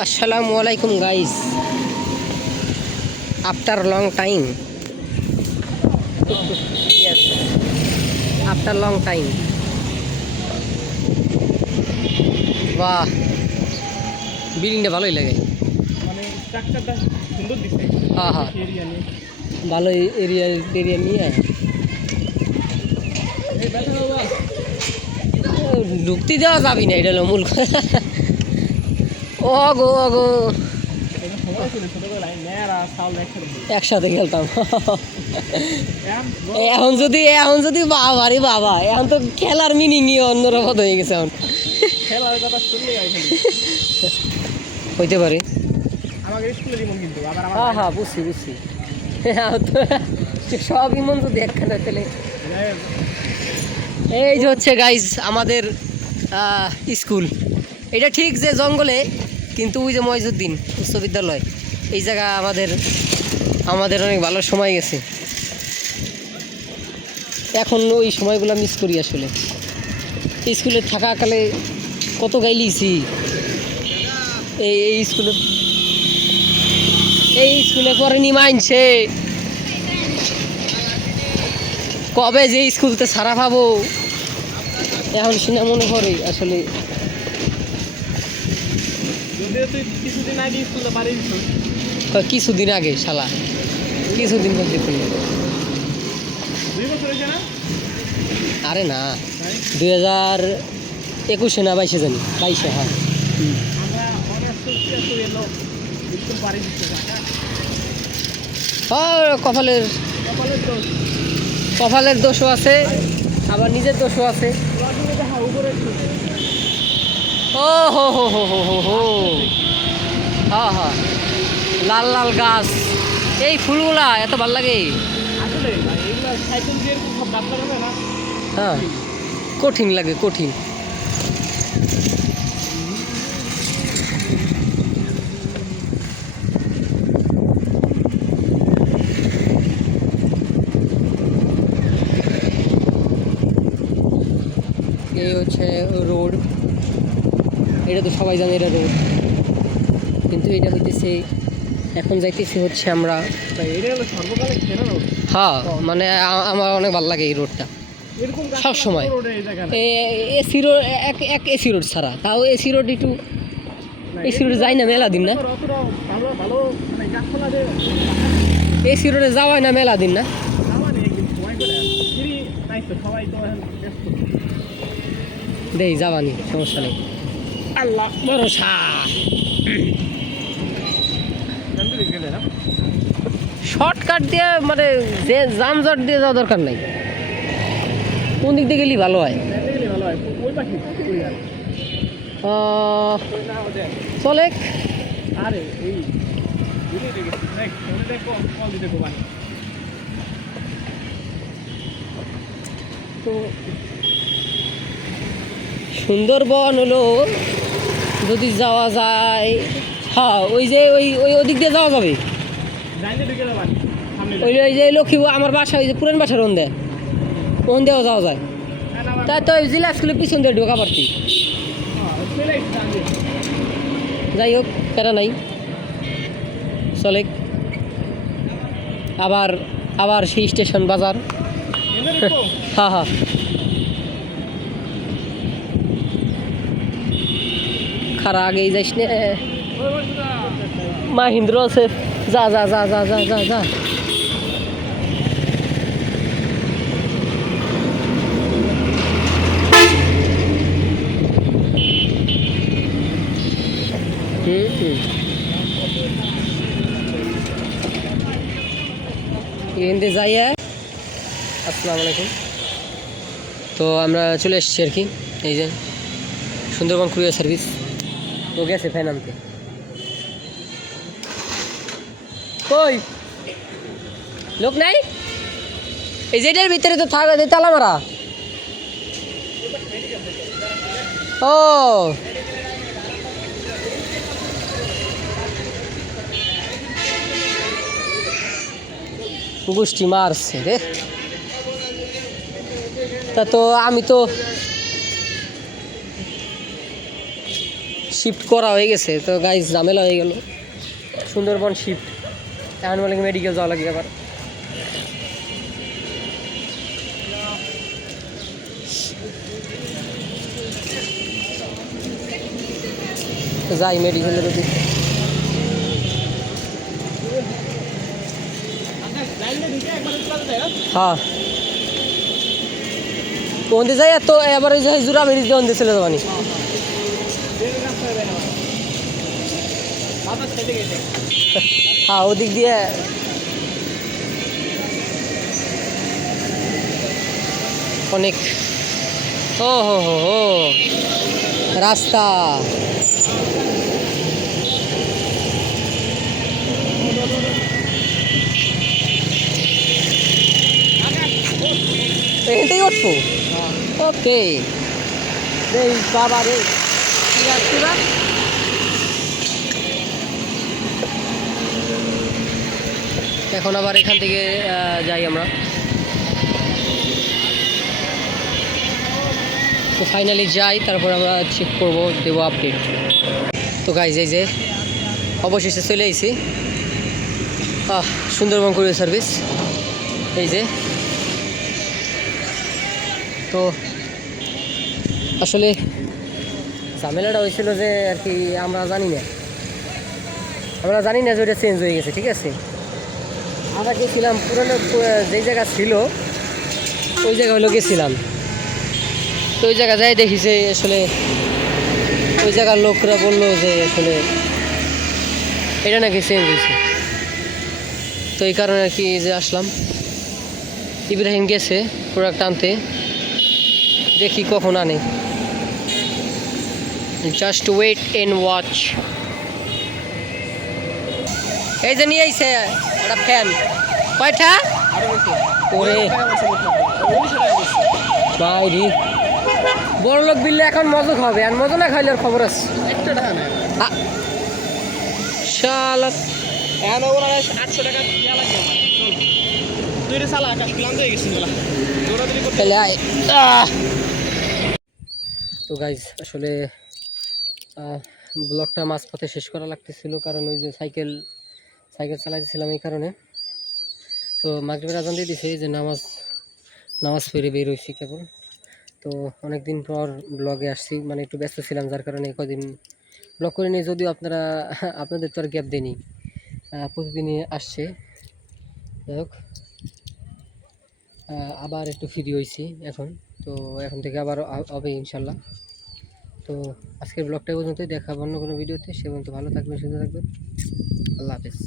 Assalamualaikum guys. After long time. Yes. After long time. বাহ, বিল্ডিংটা ভালোই লাগে। মানে স্ট্রাকচারটা সুন্দর দিচ্ছে। হ্যাঁ হ্যাঁ, এরিয়া নিয়ে ভালো এরিয়া নিয়ে ঢুকতে দেওয়া যাবি না, এটা হলো মূল কথা। ও গো ছোটবেলায় মেয়েরা চাউল একসাথে খেলতাম। এখন যদি বাবা রে বাবা, এখন তো খেলার মিনিংই অন্যরকম হয়ে গেছে। এখন খেলার কথা শুনলে হইতে পারে। আমাকে স্কুলে জীবন কিন্তু আবার হ্যাঁ হ্যাঁ, বুঝছি। সব ইমন যদি একখানে তাহলে এই যে হচ্ছে গাইজ আমাদের স্কুল। এটা ঠিক যে জঙ্গলে, কিন্তু ওই যে মইজুদ্দিন উচ্চ বিদ্যালয়, এই জায়গা আমাদের অনেক ভালো সময় গেছে। এখন ওই সময়গুলো মিস করি আসলে। স্কুলে থাকাকালে কত গাইলিছি। এই স্কুলে পড়েনি মানছে, কবে যে স্কুলতে ছাড়া পাবো এখন শুনে মনে পড়ে আসলে। কিছুদিন আগে স্কুলে বাড়ি কিছুদিন আগে শালা, কিছুদিন পর দেখুন। 2 বছর হয়েছে না? আরে না, 2021 না 22 জানি, 22 হ্যাঁ। আমরা অনেক সুস্থ এলো স্কুল বাড়ি দিচ্ছে কপালের দোষও আছে, আবার নিজের দোষও আছে। ও হো, হ্যাঁ হ্যাঁ, লাল লাল গাছ, এই ফুলগুলা এত ভাল লাগে। আসলে এগুলা সাইকেল দিয়ে সব গাছ লাগাবে না। হ্যাঁ, কঠিন লাগে, কঠিন। এই হচ্ছে রোড, এটা তো সবাই জানে, এটা রোড। কিন্তু এটা হইতেছে, এখন যাইতেছি হচ্ছে আমরা। হ্যাঁ, মানে আমার অনেক ভালো লাগে এই রোডটা সব সময়। এসি রোড, এক এসি রোড ছাড়া, তাও এসি রোড একটু, এসি রোডে যাই না মেলা দিন না, এসি রোডে যাওয়াই না মেলা দিন না। দেই যাবানি, সমস্যা নেই, আল্লাহ ভরসা। শর্টকাট দিয়ে মানে যে যানজট দিয়ে যাওয়া দরকার নাই, কোন দিক দিয়ে গেলেই ভালো হয়। চলে তো সুন্দরবন হলো যদি যাওয়া যায়। হ্যাঁ, ওই যে ওদিক দিয়ে যাওয়া যাবে। ওই যে লক্ষ্মী আমার বাসা, ওই যে পুরান বাসার ওন দেওয়া যাওয়া যায়। তাই তো জেলা স্কুলের পিছন দিয়ে ঢোকা পারতি। যাই হোক, প্যারা নাই, চলে। আবার সেই স্টেশন বাজার। হ্যাঁ হ্যাঁ, খারা আগেই যাইস নে, মাহিন্দ্র আছে, যা যা যা যা যা যা যা। এখান যাই। আসসালামু আলাইকুম। তো আমরা চলে এসেছি আর কি, এই যে সুন্দরবন কুরিয়ার সার্ভিস। তো গেছে ফ্যান আনতে। কই লোক নাই? এই যেটার ভিতরে তো থাকা তালা মারা। ও গোষ্ঠী মারছে রে। তা তো আমি তো শিফট করা হয়ে গেছে, তো গাইজ ঝামেলা হয়ে গেল, সুন্দরবন শিফট, এখন বলে মেডিকেল যাওয়া লাগে আবার। যাই মেডিকেলের ওদিক। হ্যাঁ ওখানে যাই তো এবার ওই যে জুরা বেরিয়ে দিয়ে ওখানে চলে যাবানি। হ্যাঁ ওদিক দিয়ে অনেক। ও হো হো হো রাস্তা, এটাই উঠবো। ওকে রে বাবা রে, কি রাস্তা না? এখন আবার এখান থেকে যাই আমরা। তো ফাইনালি যাই, তারপর আমরা চেক করব, দেবো আপডেট। তো গাইজ এই যে অবশেষে চলে আইছি সুন্দরবন কুরিয়ার সার্ভিস। এই যে তো আসলে ঝামেলাটা হয়েছিল যে আর কি আমরা জানি না যে ওটা চেঞ্জ হয়ে গেছে, ঠিক আছে। আমরা গেছিলাম পুরনো যেই জায়গা ছিল ওই জায়গা হলো গেছিলাম, তো ওই জায়গা যাই দেখিছে আসলে ওই জায়গার লোকরা বললো যে আসলে এটা নাকি চেঞ্জ হয়েছে। তো এই কারণে আর কি যে আসলাম। ইব্রাহিম গেছে প্রোডাক্ট আনতে, দেখি কখন আনে। Just wait and watch. এই যে নিয়ে আইছে একটা ফ্যান, কয়টা ওরে বাইরি বড় লোক বিললে এখন মজা খাবে, আর মজা না খাইলে আর খবর আছে। শালা $800 দিয়া লাগে আমার। তুই রে শালা আকাশ ক্লান্ত হয়ে গেছিস বলা। দৌড়াদৌড়ি করতে তাহলে আয়। তো গাইজ আসলে ব্লগটা মাঝপথে শেষ করা লাগতেছিল, কারণ ওই যে সাইকেল চালাইছিলাম এই কারণে। তো মাগরিবের আজান দিয়ে দিছে, যে নামাজ পড়ে বের হয়েছি কেবল। তো অনেক দিন পর ব্লগে আসছি, মানে একটু ব্যস্ত ছিলাম যার কারণে কদিন ব্লগ করিনি। যদিও আপনাদের তো আর গ্যাপ দেয়নি, প্রতিদিনই আসছে। যাই হোক আবার একটু ফ্রি হয়েছি এখন, তো এখন থেকে আবার হবে ইনশাল্লাহ। তো আজকের ব্লগটা পর্যন্তই, দেখাবো অন্য কোনো ভিডিওতে। সে পর্যন্ত ভালো থাকবেন, সুস্থ থাকবেন, আল্লাহ হাফেজ।